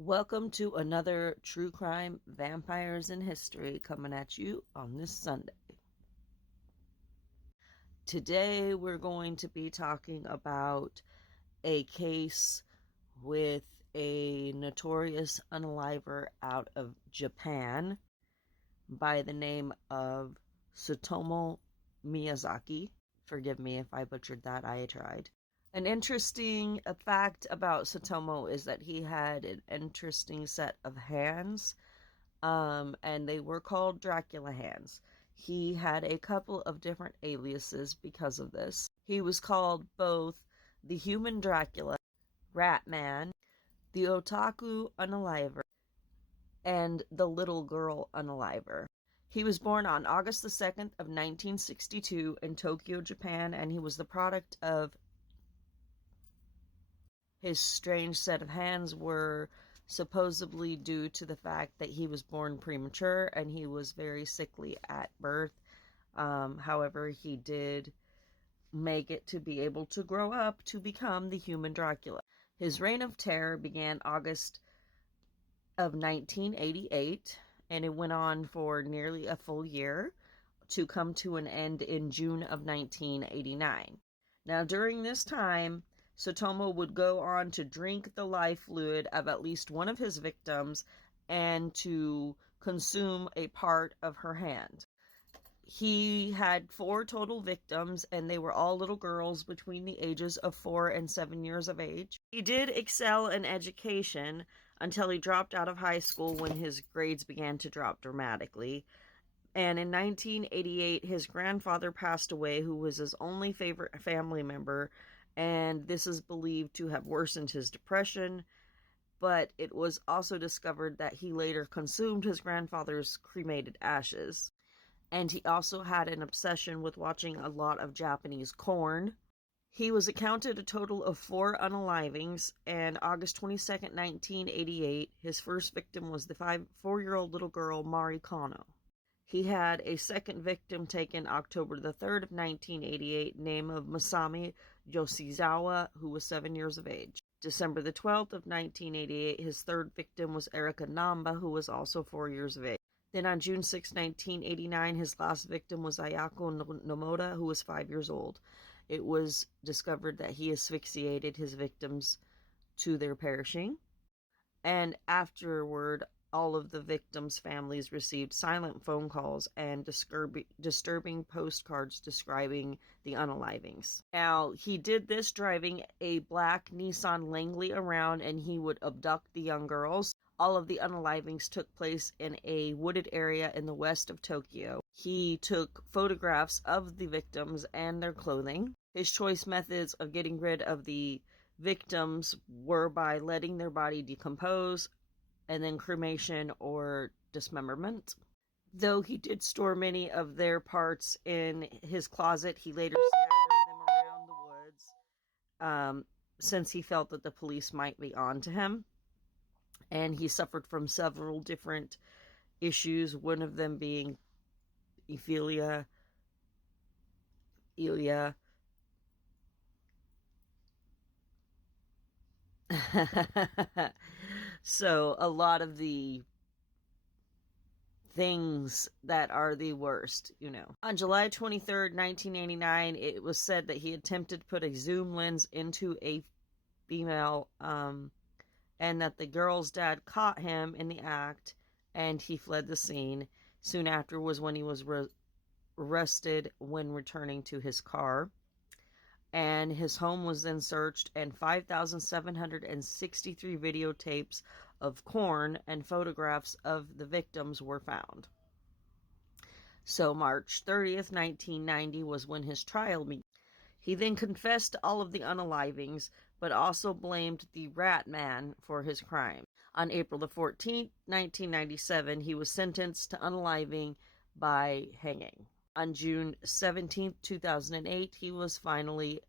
Welcome to another True Crime Vampires in History coming at you on this Sunday. Today we're going to be talking about a case with a notorious unaliver out of Japan by the name of Tsutomu Miyazaki. Forgive me if I butchered that, I tried. An interesting fact about Tsutomu is that he had an interesting set of hands, and they were called Dracula hands. He had a couple of different aliases because of this. He was called both the Human Dracula, Rat Man, the Otaku Unaliver, and the Little Girl Unaliver. He was born on August the 2nd of 1962 in Tokyo, Japan, and he was the product of his strange set of hands were supposedly due to the fact that he was born premature and he was very sickly at birth. However, he did make it to be able to grow up to become the human Dracula. His reign of terror began August of 1988, and it went on for nearly a full year to come to an end in June of 1989. Now, during this time, Tsutomu would go on to drink the life fluid of at least one of his victims and to consume a part of her hand. He had 4 total victims, and they were all little girls between the ages of 4 and 7 years of age. He did excel in education until he dropped out of high school when his grades began to drop dramatically. And in 1988, his grandfather passed away, who was his only favorite family member, and this is believed to have worsened his depression, but it was also discovered that he later consumed his grandfather's cremated ashes. And he also had an obsession with watching a lot of Japanese porn. He was accounted a total of 4 unalivings, and August 22nd, 1988, his first victim was the 4-year-old little girl Mari Kano. He had a second victim taken October the 3rd of 1988, name of Masami Yoshizawa, who was 7 years of age. December the 12th of 1988, his third victim was Erika Namba, who was also 4 years of age. Then on June 6, 1989, his last victim was Ayako Nomoda, who was 5 years old. It was discovered that he asphyxiated his victims to their perishing, and afterward, all of the victims' families received silent phone calls and disturbing postcards describing the unalivings. Now, he did this driving a black Nissan Langley around, and he would abduct the young girls. All of the unalivings took place in a wooded area in the west of Tokyo. He took photographs of the victims and their clothing. His choice methods of getting rid of the victims were by letting their body decompose, and then cremation or dismemberment. Though he did store many of their parts in his closet, he later scattered them around the woods, since he felt that the police might be on to him. And he suffered from several different issues, one of them being Elia. So a lot of the things that are the worst, On July 23rd, 1989, it was said that he attempted to put a zoom lens into a female, and that the girl's dad caught him in the act, and he fled the scene. Soon after was when he was arrested when returning to his car. And his home was then searched, and 5,763 videotapes of porn and photographs of the victims were found. So March 30th, 1990 was when his trial began. He then confessed to all of the unalivings, but also blamed the Rat Man for his crime. On April the 14th, 1997, he was sentenced to unaliving by hanging. On June 17, 2008, he was finally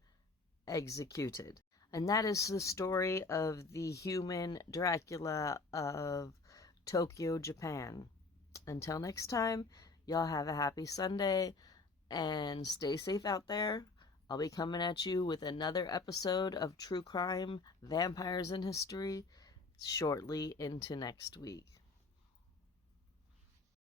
executed. And that is the story of the human Dracula of Tokyo, Japan. Until next time, y'all have a happy Sunday and stay safe out there. I'll be coming at you with another episode of True Crime Vampires in History shortly into next week.